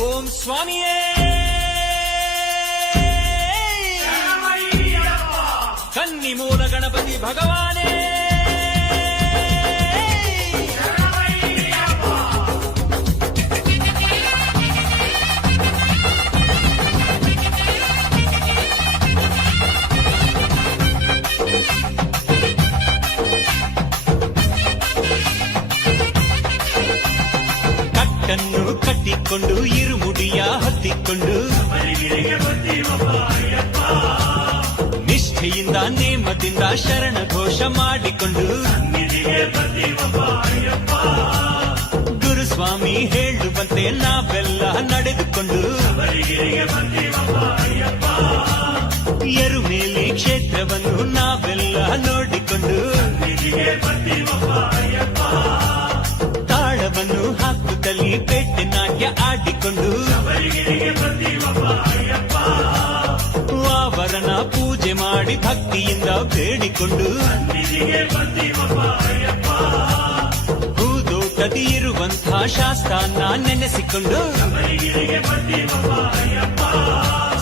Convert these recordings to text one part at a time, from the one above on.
ಓಂ ಸ್ವಾಮಿಯೇ ಕನ್ನಿ ಮೂಲ ಗಣಪತಿ ಭಗವಾನೇ ಕಟ್ಟನ್ನು ಕಟ್ಟಿಕೊಂಡು ಇರುಮುಡಿಯ ಹತ್ತಿಕೊಂಡು ನಿಷ್ಠೆಯಿಂದ ನೇಮದಿಂದ ಶರಣ ಘೋಷ ಮಾಡಿಕೊಂಡು ಗುರುಸ್ವಾಮಿ ಹೇಳುವಂತೆ ನಾವೆಲ್ಲ ನಡೆದುಕೊಂಡು ಎರುಮೇಲಿ ಕ್ಷೇತ್ರವನ್ನು ನಾವೆಲ್ಲ ನೋಡಿಕೊಂಡು ತಾಳವನ್ನು ಹಾಕುತ್ತಲೇ ಪೇಟೆ ನಾಟ್ಯ ಆಡಿಕೊಂಡು ವಾವರನ ಪೂಜೆ ಮಾಡಿ ಭಕ್ತಿಯಿಂದ ಬೇಡಿಕೊಂಡು ಭೂದೋಟದಿ ಇರುವಂತಹ ಶಾಸ್ತಾನ ನೆನೆಸಿಕೊಂಡು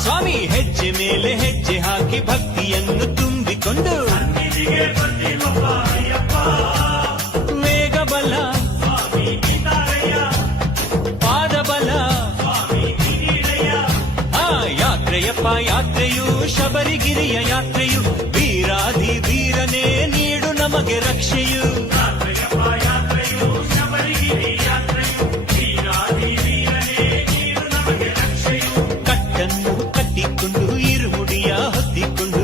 ಸ್ವಾಮಿ ಹೆಜ್ಜೆ ಮೇಲೆ ಹೆಜ್ಜೆ ಹಾಕಿ ಭಕ್ತಿಯನ್ನು ತುಂಬಿಕೊಂಡು ವೇಗ ಬಲ ಪಾದಬಲ ಯಾತ್ರೆಯಪ್ಪ ಯಾತ್ರೆಯು ಶಬರಿಗಿರಿಯ ಯಾತ್ರೆಯು ವೀರಾಧಿ ವೀರನೇ ನೀಡು ನಮಗೆ ರಕ್ಷೆಯು ಕಟ್ಟನ್ನು ಕಟ್ಟಿಕೊಂಡು ಇರುಮುಡಿಯ ಹೊತ್ತಿಕೊಂಡು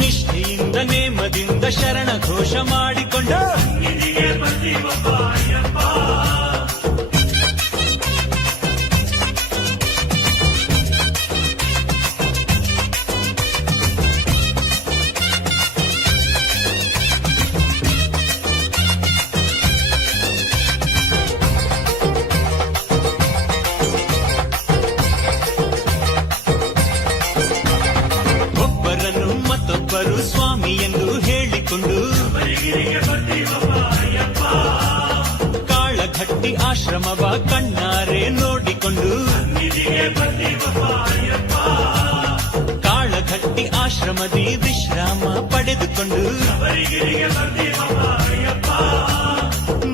ನಿಷ್ಠೆಯಿಂದ ನೇಮದಿಂದ ಶರಣ ಘೋಷ ಮಾಡಿಕೊಂಡು ಮತ್ತೊಬ್ಬರು ಸ್ವಾಮಿ ಎಂದು ಹೇಳಿಕೊಂಡು ಕಾಳಘಟ್ಟಿ ಆಶ್ರಮವ ಕಣ್ಣಾರೆ ನೋಡಿಕೊಂಡು ಕಾಳಘಟ್ಟಿ ಆಶ್ರಮದಿ ವಿಶ್ರಾಮ ಪಡೆದುಕೊಂಡು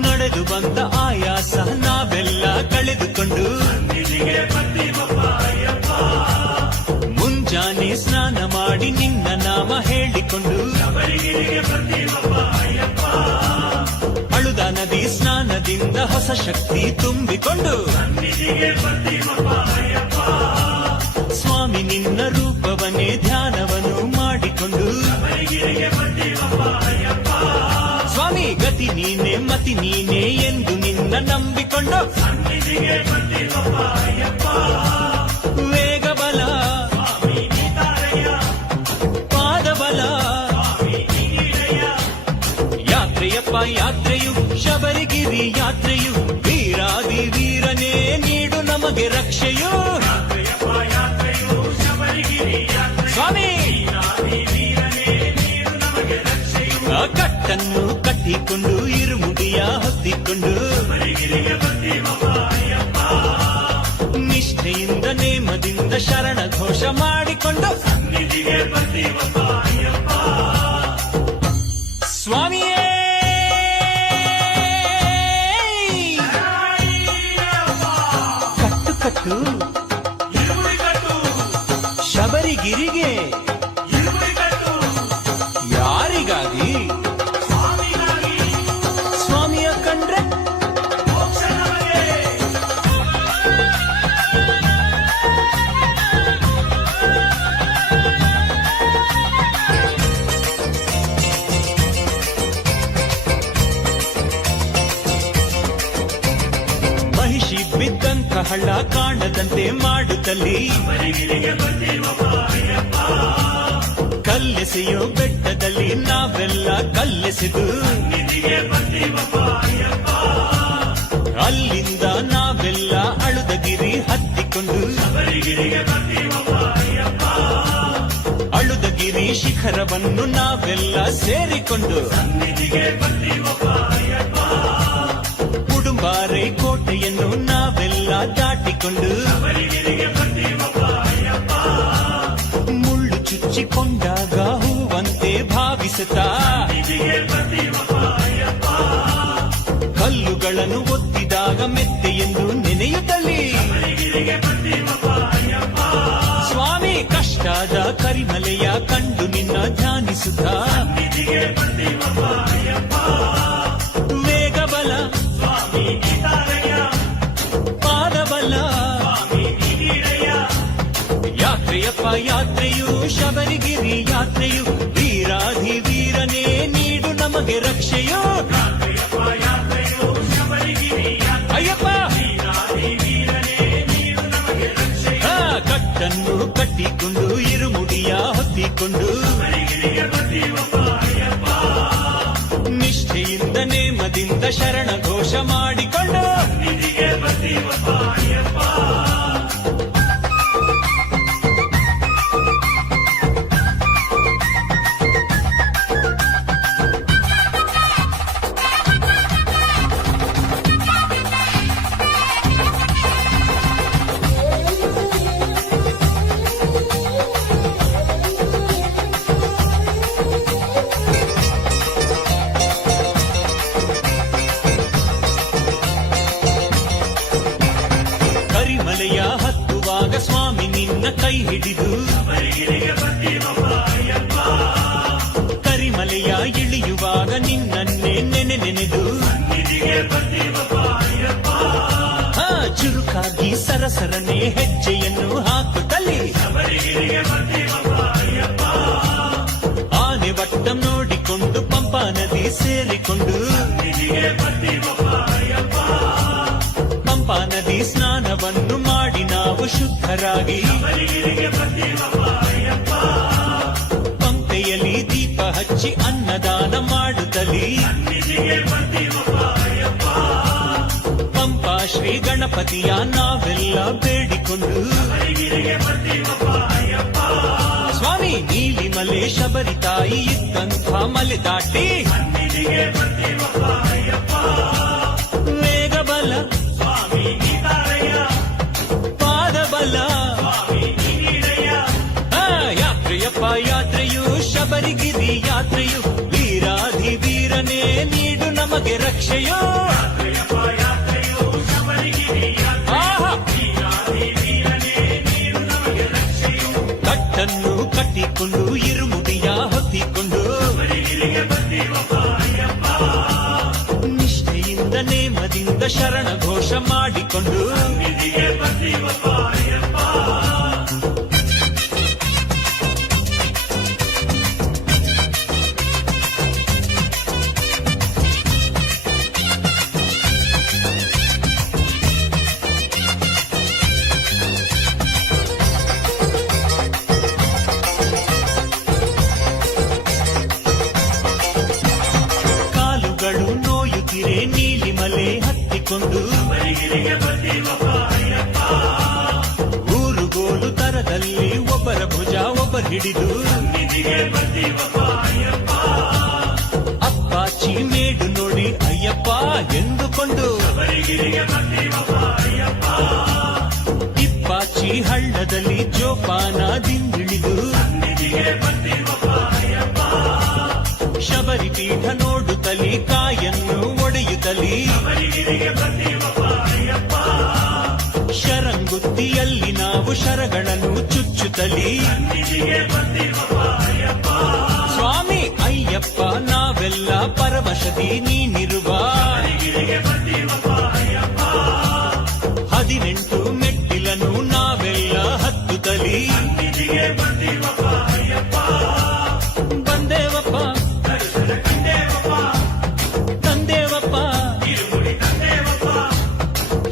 ನಡೆದು ಬಂದ ಆಯಾಸ ನಾವೆಲ್ಲ ಕಳೆದುಕೊಂಡು ಮುಂಜಾನೆ ಸ್ನಾನ ಮಾಡಿ ನಿನ್ನ ನಾಮ ಹೇಳಿಕೊಂಡು ಅಳುದ ನದಿ ಸ್ನಾನದಿಂದ ಹೊಸ ಶಕ್ತಿ ತುಂಬಿಕೊಂಡು ಸ್ವಾಮಿ ನಿನ್ನ ರೂಪವನ್ನೇ ಧ್ಯಾನವನ್ನು ಮಾಡಿಕೊಂಡು ಸ್ವಾಮಿ ಗತಿ ನೀನೆ ಮತಿ ನೀನೆ ಎಂದು ನಿನ್ನ ನಂಬಿಕೊಂಡು ವೇಗ ಬಲ ಪಾದಬಲ ಯಾತ್ರೆಯಪ್ಪ ಯಾತ್ರೆಯು ಶಬರಿಗಿರಿ ಯಾತ್ರೆಯು ವೀರಾದಿ ವೀರನೇ ನೀಡು ನಮಗೆ ರಕ್ಷೆಯು ಸ್ವಾಮಿ ಕಟ್ಟನ್ನು ಕಟ್ಟಿಕೊಂಡು ಇರುಮುಡಿಯ ಹೊತ್ತಿಕೊಂಡು ನಿಷ್ಠೆಯಿಂದ ನೇಮದಿಂದ ಶರಣ ಘೋಷ ಮಾಡಿಕೊಂಡು ಸ್ವಾಮಿಯೇ ಕಟ್ಟು ಕಟ್ಟು ಶಬರಿಗಿರಿಗೆ ಯಾರಿಗಾಗಿ ಸ್ವಾಮಿಯ ಕಂಡ್ರೆ ಮಹಿಷಿ ಬಿದ್ದಂತ ಹಳ್ಳ ಕಾಣದಂತೆ ಮಾಡುತ್ತಲ್ಲಿ ಕಲ್ಲೆಸೆಯೋ ಬೆಟ್ಟದಲ್ಲಿ ನಾವೆಲ್ಲ ಕಲ್ಲೆಸೆದು ಅಲ್ಲಿಂದ ನಾವೆಲ್ಲ ಅಳುದಗಿರಿ ಹತ್ತಿಕೊಂಡು ಅಳುದಗಿರಿ ಶಿಖರವನ್ನು ನಾವೆಲ್ಲ ಸೇರಿಕೊಂಡು ಉಡುಂಬಾರ ಮಾಡಿಕೊಂಡು ಮುಳ್ಳು ಚುಚ್ಚಿಕೊಂಡಾಗ ಹೂವಂತೆ ಭಾವಿಸುತ್ತಾ ಕಲ್ಲುಗಳನ್ನು ಒತ್ತಿದಾಗ ಮೆತ್ತೆ ಎಂದು ನೆನೆಯುತ್ತಲಿ ಸ್ವಾಮಿ ಕಷ್ಟದ ಕರಿಮಲೆಯ ಕಂಡು ನಿನ್ನ ಧ್ಯಾನಿಸುತ್ತಾ ವೇಗಬಲ ಪಾದಬಲ ಯಾತ್ರೆಯಪ್ಪ ಯಾತ್ರೆಯು ಶಬರಿಗಿರಿ ಯಾತ್ರೆಯು ವೀರಾಧಿ ವೀರನೇ ನೀಡು ನಮಗೆ ರಕ್ಷೆಯೋ ಅಯ್ಯಪ್ಪ ಕಟ್ಟನ್ನು ಕಟ್ಟಿಕೊಂಡು ಇರುಮುಡಿಯ ಹೊತ್ತಿಕೊಂಡು ನಿಷ್ಠೆಯಿಂದ ನೇಮದಿಂದ ಶರಣ ಘೋಷ ಮಾಡಿಕೊಂಡು ಕರಿಮಲೆಯ ಹತ್ತುವಾಗ ಸ್ವಾಮಿ ನಿನ್ನ ಕೈ ಹಿಡಿದು ಕರಿಮಲೆಯ ಇಳಿಯುವಾಗ ನಿನ್ನನ್ನೇ ನೆನೆದು ಚುರುಕಾಗಿ ಸರಸರನೆ ಹೆಜ್ಜೆಯನ್ನು ಹಾಕುತ್ತಲೇ ಆನೆ ವಟ್ಟ ನೋಡಿಕೊಂಡು ಪಂಪಾ ನದಿ ಸೇರಿಕೊಂಡು ಪಂಪಾ ನದಿ ಸ್ನಾನವನ್ನು ಮಾಡಿ ನಾವು ಶುದ್ಧರಾಗಿ ಪಂಪೆಯಲ್ಲಿ ದೀಪ ಹಚ್ಚಿ ಅನ್ನದಾನ ಮಾಡುತ್ತಲೇ ಪಂಪಾ ಶ್ರೀ ಗಣಪತಿಯ ನಾವೆಲ್ಲ ಬೇಡಿಕೊಂಡು ಸ್ವಾಮಿ ನೀಲಿಮಲೆ ಶಬರಿ ತಾಯಿ ಇದ್ದಂಥ ಮಲೆ ದಾಟಿ ವೇಗಬಲ ಪಾದಬಲ ಯಾತ್ರೆಯಪ್ಪ ಯಾತ್ರೆಯು ಶಬರಿಗಿರಿ ಯಾತ್ರೆಯು ವೀರಾಧಿ ವೀರನೇ ನೀಡು ನಮಗೆ ರಕ್ಷೆಯೋ ಕಟ್ಟನ್ನು ಕಟ್ಟಿಕೊಂಡು ಇರುಮುಡಿಯ ಹೊತ್ತಿಕೊಂಡು ನಿಷ್ಠೆಯಿಂದ ನೇಮದಿಂದ ಶರಣ ಘೋಷ ಮಾಡಿಕೊಂಡು ಕಾಲುಗಳು ನೋಯುತ್ತಿರೆ ನೀಲಿಮಲೆ ಹತ್ತಿಕೊಂಡು ಊರುಗೋಲು ತರದಲ್ಲಿ ಒಬ್ಬರ ಭುಜ ಒಬ್ಬರು ಹಿಡಿದು ಅಪ್ಪಾಚಿ ಮೇಡು ನೋಡಿ ಅಯ್ಯಪ್ಪ ಎಂದುಕೊಂಡು ಇಪ್ಪಾಚಿ ಹಳ್ಳದಲ್ಲಿ ಜೋಪಾನದಿಂದಿಳಿದು ಶಬರಿ ಪೀಠ ನೋಡುತ್ತಲೇ ಕಾಯನ್ನು ಒಡೆಯುತ್ತಲೇ ಶರಂಗುತ್ತಿಯಲ್ಲಿ ನಾವು ಶರಗಳನ್ನು ಚುಚ್ಚುತ್ತಲೇ ಸ್ವಾಮಿ ಅಯ್ಯಪ್ಪ ನಾವೆಲ್ಲ ಪರವಶದಿ ನೀನಿರುವ 18 ಮೆಟ್ಟಿಲನ್ನು ನಾವೆಲ್ಲ ಹತ್ತುತ್ತಲೇ ಬಂದೇವಪ್ಪ ತಂದೇವಪ್ಪ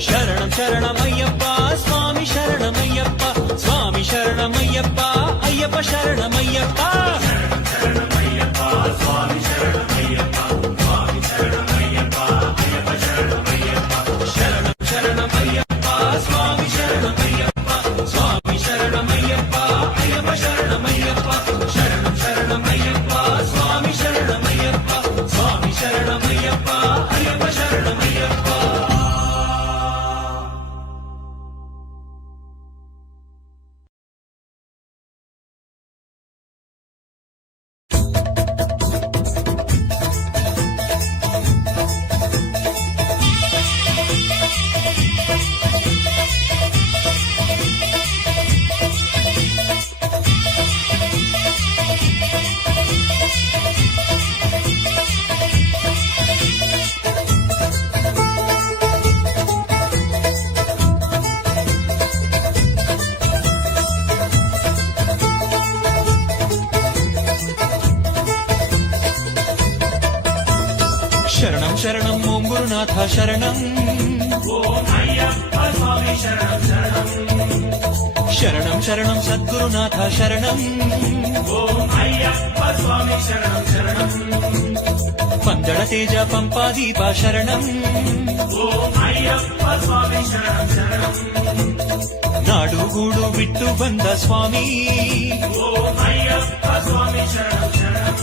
ಶರಣಂ ಶರಣಮಯ್ಯಪ್ಪ ಸ್ವಾಮಿ ಶರಣಮಯ್ಯಪ್ಪ ಸ್ವಾಮಿ ಶರಣಮಯ್ಯಪ್ಪ ಅಯ್ಯಪ್ಪ ಶರಣಮಯ್ಯಪ್ಪ ಸ್ವಾಮಿ ಶರಣಮಯ್ಯಪ್ಪ ಸ್ವಾಮಿ ಶರಣಮಯ್ಯಪ್ಪ ಅಯ್ಯಪ್ಪ ಶರಣಮಯ್ಯಪ್ಪ ಶರಣಂ ಶರಣಮಯ್ಯಪ್ಪ ಸ್ವಾಮಿ ಶರಣಮಯ್ಯಪ್ಪ ಸ್ವಾಮಿ ಶರಣಮಯ್ಯಪ್ಪ ಅಯ್ಯಪ್ಪ ಶರಣಮಯ್ಯಪ್ಪ ಶರಣಂ ಶರಣಮಯ್ಯಪ್ಪ ಸ್ವಾಮಿ ಶರಣಮಯ್ಯಪ್ಪ ಸ್ವಾಮಿ ಶರಣಮಯ್ಯಪ್ಪ ಅಯ್ಯಪ್ಪ ಶರಣಮಯ್ಯಪ್ಪ శరణం ఓం గురునాథ శరణం ఓం అయ్యప్ప స్వామి శరణం శరణం శరణం శరణం సద్గురునాథ శరణం ఓం అయ్యప్ప స్వామి శరణం శరణం పందళ తేజ పంపాదీప శరణం ఓం అయ్యప్ప స్వామి శరణం శరణం నాడు గూడు బిట్టు బంద స్వామి ఓం అయ్యప్ప స్వామి శరణం శరణం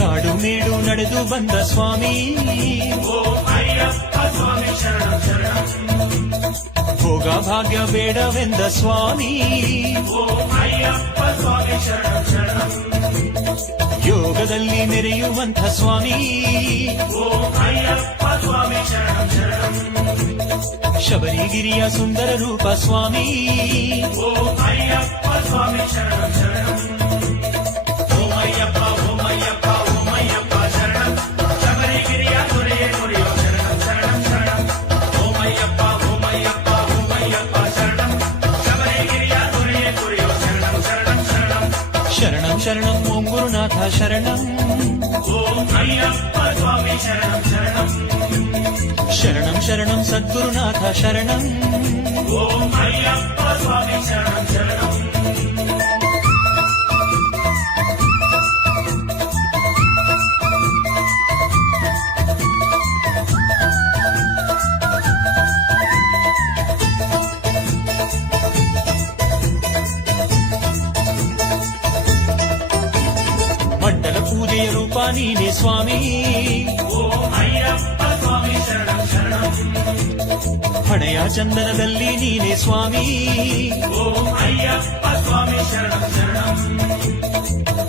కాడు మేడు ನಡೆದು ಬಂದ ಸ್ವಾಮಿ ఓం అయ్యప్ప స్వామి శరణం శరణం ಭೋಗ ಭಾಗ್ಯ ಬೇಡವೆಂದ ಸ್ವಾಮಿ ఓం అయ్యప్ప స్వామి శరణం శరణం ಯೋಗದಲ್ಲಿ ನೆರೆಯುವಂಥ ಸ್ವಾಮಿ ఓం అయ్యప్ప స్వామి శరణం శరణం ಶಬರಿಗಿರಿಯ ಸುಂದರ ರೂಪ ಸ್ವಾಮಿ ఓం అయ్యప్ప స్వామి శరణం శరణం ఓం అయ్యప్ప ఓం అయ్యప్ప ఓం అయ్యప్ప శరణం శబరిగిరియ దొరయే దొరయో శరణం శరణం శరణం ఓం అయ్యప్ప ఓం అయ్యప్ప ఓం అయ్యప్ప శరణం శబరిగిరియ దొరయే దొరయో శరణం శరణం శరణం ಶರಣಂ ಶರಣಂ ಓಂ ಗುರುನಾಥ ಶರಣಂ ఓం అయ్యప్ప స్వామి శరణం శరణం ಶರಣಂ ಶರಣಂ ಸದ್ಗುರುನಾಥ ಶರಣಂ ఓం అయ్యప్ప స్వామి శరణం శరణం ಮಂಡಲ ಪೂಜೆಯ ರೂಪ ನೀನೆ ಸ್ವಾಮಿ ఓం అయ్యప్ప స్వామి శరణం శరణం ಹಣೆಯ ಚಂದನದಲ್ಲಿ ನೀನೆ ಸ್ವಾಮಿ ఓం అయ్యప్ప స్వామి శరణం శరణం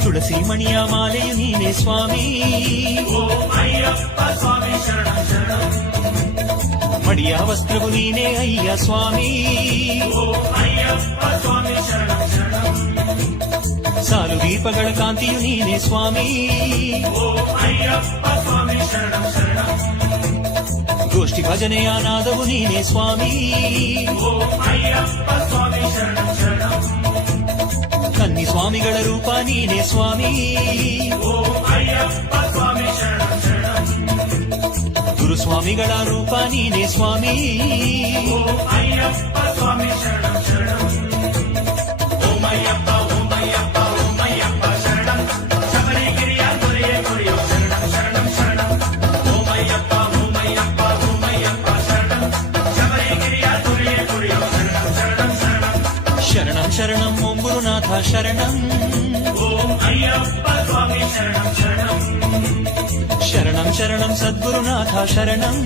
ತುಳಸಿ ಮಣಿಯ ಮಾಲೆಯು ನೀನೆ ಸ್ವಾಮಿ ఓం అయ్యప్ప స్వామి శరణం శరణం ಮಡಿಯ ವಸ್ತ್ರವು ನೀನೆ ಅಯ್ಯ ಸ್ವಾಮಿ ఓం అయ్యప్ప స్వామి శరణం శరణం ಸಾಲು ದೀಪಗಳ ಕಾಂತಿಯು ನೀನೆ ಸ್ವಾಮಿ ఓం అయ్యప్ప స్వామి శరణం శరణం ಗೋಷ್ಠಿ ಭಜನೆಯ ನಾದವು ನೀನೆ ಸ್ವಾಮಿ ఓం అయ్యప్ప స్వామి శరణం శరణం ಕನ್ನಿ ಸ್ವಾಮಿಗಳ ರೂಪ ನೀನೆ ಸ್ವಾಮಿ ఓం అయ్యప్ప స్వామి శరణం శరణం ಗುರುಸ್ವಾಮಿಗಳ ರೂಪ ನೀನೆ ಸ್ವಾಮಿ ఓం అయ్యప్ప స్వామి శరణం శరణం ఓం అయ్యప్ప ఓం అయ్యప్ప ఓం అయ్యప్ప శరణం శబరిగిరియ దొరయే దొరయో శరణం శరణం శరణం ఓం అయ్యప్ప ఓం అయ్యప్ప ఓం అయ్యప్ప శరణం శబరిగిరియ దొరయే దొరయో శరణం శరణం శరణం ಶರಣಂ ಶರಣಂ ಓಂ ಗುರುನಾಥ ಶರಣಂ ఓం అయ్యప్ప స్వామి శరణం శరణం ಶರಣಂ ಶರಣಂ ಸದ್ಗುರುನಾಥ ಶರಣಂ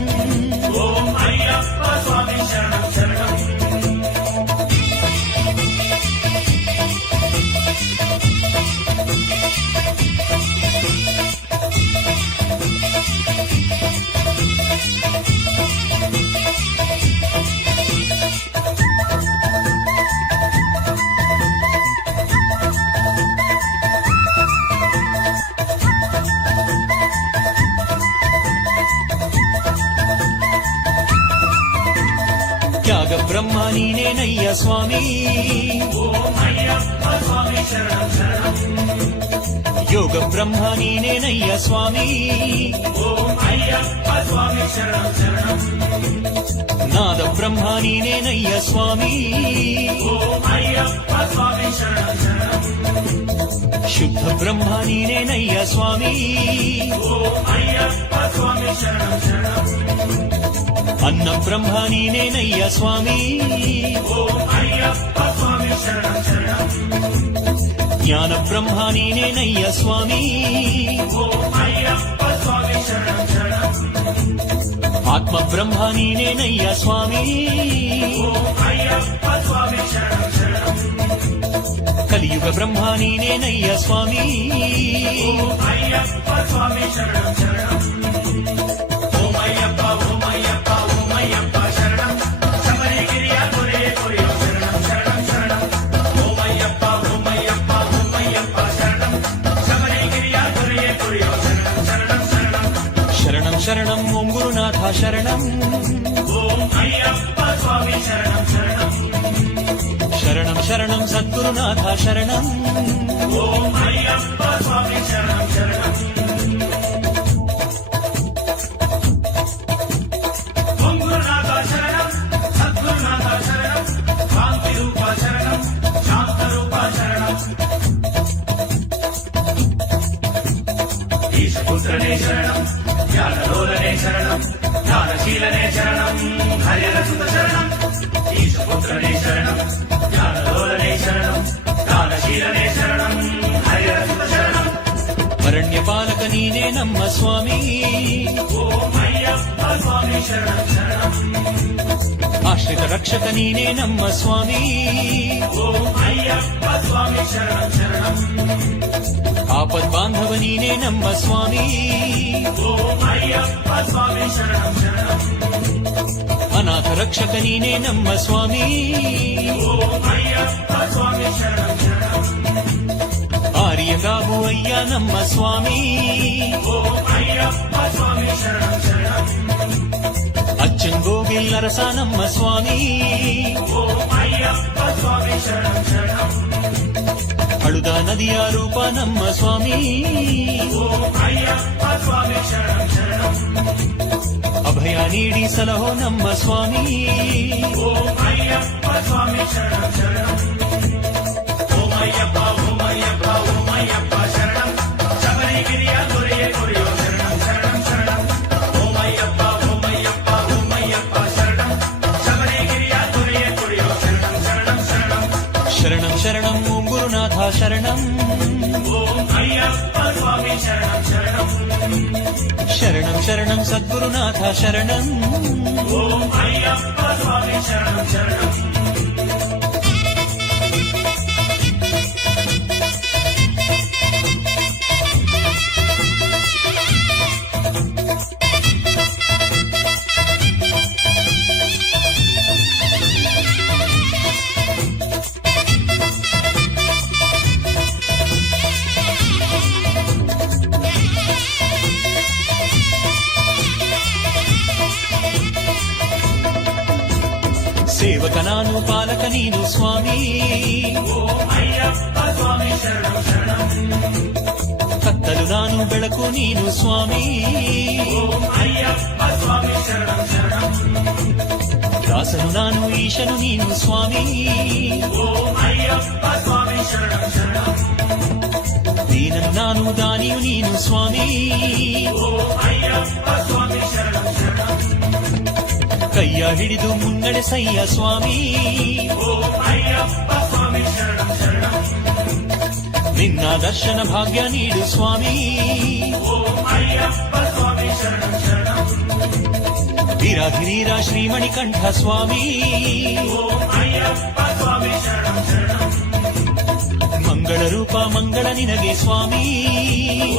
ఓం అయ్యప్ప స్వామి శరణం శరణం ತ್ಯಾಗ ಬ್ರಹ್ಮ ನೀನೇನಯ್ಯ ಸ್ವಾಮಿ ఓం అయ్యప్ప స్వామి శరణం శరణం ಯೋಗ ಬ್ರಹ್ಮ ನೀನೇನಯ್ಯ ಸ್ವಾಮಿ ఓం అయ్యప్ప స్వామి శరణం శరణం ನಾದ ಬ್ರಹ್ಮ ನೀನೇನಯ್ಯ ಸ್ವಾಮಿ ఓం అయ్యప్ప స్వామి శరణం శరణం ಶುದ್ಧ ಬ್ರಹ್ಮ ನೀನೇನಯ್ಯ ಸ್ವಾಮಿ ఓం అయ్యప్ప స్వామి శరణం శరణం ಅನ್ನ ಬ್ರಹ್ಮ ನೀನೇನಯ್ಯ ಸ್ವಾಮಿ ఓం అయ్యప్ప స్వామి శరణం శరణం ಜ್ಞಾನ ಬ್ರಹ್ಮ ನೀನೇನಯ್ಯ ಸ್ವಾಮಿ ఓం అయ్యప్ప స్వామి శరణం శరణం ಆತ್ಮ ಬ್ರಹ್ಮ ನೀನೇನಯ್ಯ ಸ್ವಾಮಿ ఓం అయ్యప్ప స్వామి శరణం శరణం ಕಲಿಯುಗ ಬ್ರಹ್ಮ ನೀನೇನಯ್ಯ ಸ್ವಾಮಿ ఓం అయ్యప్ప స్వామి శరణం శరణం ఓం అయ్యప్ప ఓం అయ్యప్ప ఓం అయ్యప్ప శరణం శబరిగిరియ దొరయే దొరయో శరణం శరణం శరణం ఓం అయ్యప్ప ఓం అయ్యప్ప ఓం అయ్యప్ప శరణం శబరిగిరియ దొరయే దొరయో శరణం శరణం శరణం ಶರಣಂ ಶರಣಂ ಓಂ ಗುರುನಾಥ ಶರಣಂ ఓం అయ్యప్ప స్వామి శరణం శరణం ಶರಣಂ ಶರಣಂ ಸದ್ಗುರುನಾಥ ಶರಣಂ ఓం అయ్యప్ప స్వామి శరణం శరణం ಶರಣಂ ಜ್ಞಾನಶೀಲನೆ ಶರಣಂ ಹರಿಹರ ಸುತ ಶರಣಂ ಈಶಪುತ್ರನೇ ಶರಣಂ ಜ್ಞಾನಲೋಲನೆ ಶರಣಂ ಜ್ಞಾನಶೀಲನೆ ಶರಣಂ ಹರಿಹರ ಸುತ ಶರಣಂ ಅರಣ್ಯ ಪಾಲಕ ನೀನೇ ನಮ್ಮ ಸ್ವಾಮಿ ಓಂ ಅಯ್ಯಪ್ಪ ಸ್ವಾಮಿ ಶರಣಂ ಶರಣಂ ಆಶ್ರಿತ ರಕ್ಷಕ ನೀನೇ ನಮ್ಮ ಸ್ವಾಮಿ ಓಂ ಅಯ್ಯಪ್ಪ ಸ್ವಾಮಿ ಶರಣಂ ಶರಣಂ ಆಪದ್ ಬಾಂಧವ ನೀನೇ ನಮ್ಮ ಸ್ವಾಮಿ ಓಂ ಅಯ್ಯಪ್ಪ ಸ್ವಾಮಿ ಶರಣಂ ಶರಣಂ ಅನಾಥ ರಕ್ಷಕ ನೀನೇ ನಮ್ಮ ಸ್ವಾಮಿ ಓಂ ಅಯ್ಯಪ್ಪ ಸ್ವಾಮಿ ಶರಣಂ ಶರಣಂ ಆರ್ಯಗಾಬು ಅಯ್ಯ ನಮ್ಮ ಸ್ವಾಮಿ ಓಂ ಅಯ್ಯಪ್ಪ ಸ್ವಾಮಿ ಶರಣಂ ಶರಣಂ ಅಚ್ಚಂಗೋಗಿಲ್ ಅರಸ ನಮ್ಮ ಸ್ವಾಮಿ ಓಂ ಅಯ್ಯಪ್ಪ ಸ್ವಾಮಿ ಶರಣಂ ಶರಣಂ ಅಳುದ ನದಿಯ ರೂಪ ನಮ್ಮ ಸ್ವಾಮಿ ಓಂ ಅಯ್ಯಪ್ಪ ಸ್ವಾಮಿ ಶರಣಂ ಶರಣಂ ಅಭಯ ನೀಡಿ ಸಲಹೋ ನಮ್ಮ ಸ್ವಾಮಿ ಓಂ ಅಯ್ಯಪ್ಪ ಸ್ವಾಮಿ ಶರಣಂ ಶರಣಂ ಓಂ ಅಯ್ಯಪ್ಪ ಓಂ ಅಯ್ಯಪ್ಪ ಓಂ ಅಯ್ಯಪ್ಪ ಶರಣಂ ಶಬರಿಗಿರಿಯ ದೊರೆಯೇ ಕೊರೆಯೋ ಶರಣಂ ಶರಣಂ ಶರಣಂ ಓಂ ಅಯ್ಯಪ್ಪ ಓಂ ಅಯ್ಯಪ್ಪ ಓಂ ಅಯ್ಯಪ್ಪ ಶರಣಂ ಶಬರಿಗಿರಿಯ ದೊರೆಯೇ ಕೊರೆಯೋ ಶರಣಂ ಶರಣಂ ಶರಣಂ ಶರಣಂ ಶರಣಂ ಓಂ ಗುರುನಾಥ ಶರಣಂ ಓಂ ಅಯ್ಯಪ್ಪ ಸ್ವಾಮಿ ಶರಣಂ ಶರಣಂ ಶರಣಂ ಶರಣಂ ಸದ್ಗುರುನಾಥ ಶರಣಂ ಓಂ ಅಯ್ಯಪ್ಪ ಸ್ವಾಮಿ ಶರಣಂ ಶರಣಂ ಸೇವಕ ನಾನು ಪಾಲಕ ನೀನು ಸ್ವಾಮಿ ಓಂ ಅಯ್ಯಪ್ಪ ಸ್ವಾಮಿ ಶರಣಂ ಶರಣಂ ಕತ್ತಲು ನಾನು ಬೆಳಕು ನೀನು ಸ್ವಾಮಿ ಓಂ ಅಯ್ಯಪ್ಪ ಸ್ವಾಮಿ ಶರಣಂ ಶರಣಂ ದಾಸನು ನಾನು ಈಶನು ನೀನು ಸ್ವಾಮಿ ಓಂ ಅಯ್ಯಪ್ಪ ಸ್ವಾಮಿ ಶರಣಂ ಶರಣಂ ದೀನನು ನಾನು ದಾನಿಯು ನೀನು ಸ್ವಾಮಿ ಓಂ ಅಯ್ಯಪ್ಪ ಸ್ವಾಮಿ ಶರಣಂ ಶರಣಂ ಕೈಯ ಹಿಡಿದು ಮುನ್ನಡೆಸಯ್ಯ ಸ್ವಾಮಿ ಓಂ ಅಯ್ಯಪ್ಪ ಸ್ವಾಮಿ ಶರಣಂ ಶರಣಂ ನಿನ್ನ ದರ್ಶನ ಭಾಗ್ಯ ನೀಡು ಸ್ವಾಮಿ ಓಂ ಅಯ್ಯಪ್ಪ ಸ್ವಾಮಿ ಶರಣಂ ಶರಣಂ ವೀರಾಧಿವೀರ ಶ್ರೀಮಣಿಕಂಠ ಸ್ವಾಮಿ ಓಂ ಅಯ್ಯಪ್ಪ ಸ್ವಾಮಿ ಶರಣಂ ಶರಣಂ ಮಂಗಳ ರೂಪ ಮಂಗಳ ನಿನಗೆ ಸ್ವಾಮಿ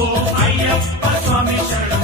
ಓಂ ಅಯ್ಯಪ್ಪ ಸ್ವಾಮಿ ಶರಣಂ